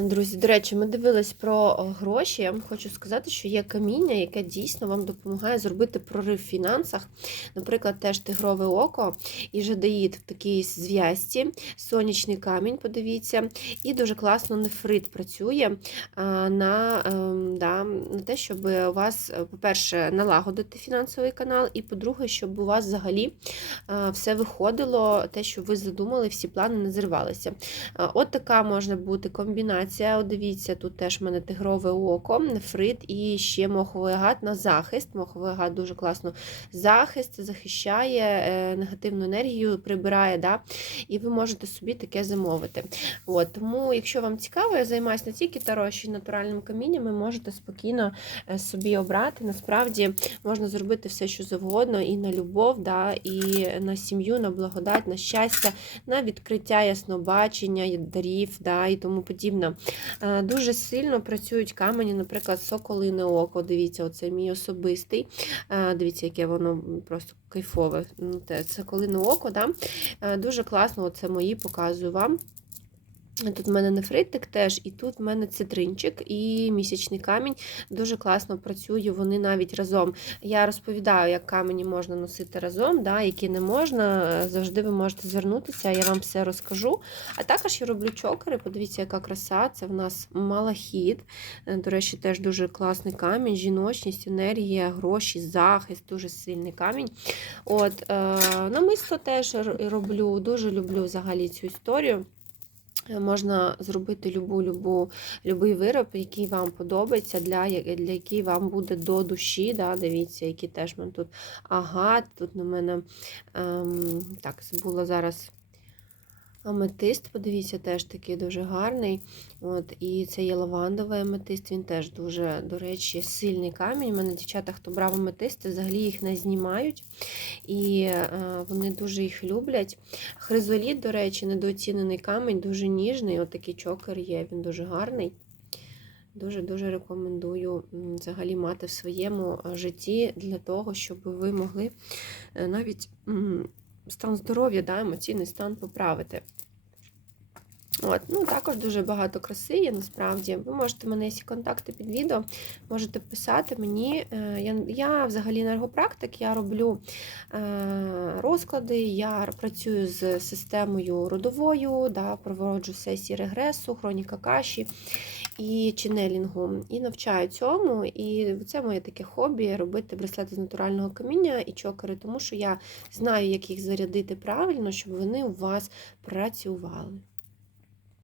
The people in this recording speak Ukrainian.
Друзі, до речі, ми дивились про гроші. Я вам хочу сказати, що є каміння, яке дійсно вам допомагає зробити прорив в фінансах. Наприклад, теж тигрове око і жадеїд в такій зв'язці, сонячний камінь, подивіться, і дуже класно нефрит працює на, ем, да, на те, щоб у вас, е, по-перше, налагодити фінансовий канал, і по-друге, щоб у вас взагалі все виходило, те, що ви задумали, всі плани не зривалися. От така може бути комбінація. От Дивіться, тут теж в мене тигрове око, нефрит і ще моховий агат на захист. Моховий агат дуже класно захист, захищає е, негативну енергію, прибирає, да? і ви можете собі таке замовити. От, Тому, якщо вам цікаво, я займаюся не тільки таро, ще й натуральним камінням, ви можете спокійно е, собі обрати. Насправді можна зробити все, що завгодно, і на любов, да? і на сім'ю, на благодать, на щастя, на відкриття яснобачення, дарів да? і тому подібне. Е, Дуже сильно працюють камені, наприклад, соколине око. Дивіться, оце мій особистий. Е, Дивіться, яке воно просто кайфове. Ну, Соколине око, да? Е, дуже класно, оце мої показую вам. Тут в мене нефритик теж, і тут в мене цитринчик і місячний камінь. Дуже класно працює, вони навіть разом. Я розповідаю, як камені можна носити разом, да, які не можна. Завжди ви можете звернутися, я вам все розкажу. А також я роблю чокери. Подивіться, яка краса. Це в нас малахіт. До речі, теж дуже класний камінь, жіночність, енергія, гроші, захист, дуже сильний камінь. От, е, Намисто теж роблю, дуже люблю взагалі цю історію. Можна зробити любу, любу, любий вироб, який вам подобається, для для який вам буде до душі. Да? Дивіться, які теж мене тут агат. Тут на мене ем, так, забула зараз аметист, подивіться, теж такий дуже гарний. От, І це є лавандовий аметист, він теж дуже, до речі, сильний камінь. У мене дівчата, хто брав аметисти, взагалі їх не знімають. І е, вони дуже їх люблять. Хризоліт, до речі, недооцінений камінь, дуже ніжний. От такий чокер є, він дуже гарний. Дуже-дуже рекомендую взагалі мати в своєму житті для того, щоб ви могли е, навіть стан здоров'я, да, емоційний стан поправити. От, ну Також дуже багато краси є насправді. Ви можете мене всі контакти під відео, можете писати мені. Е, я я взагалі енергопрактик, я роблю е, розклади, я працюю з системою родовою, да, проводжу сесії регресу, хроніка каші і ченелінгу. І навчаю цьому. І це моє таке хобі робити браслети з натурального каміння і чокери, тому що я знаю, як їх зарядити правильно, щоб вони у вас працювали.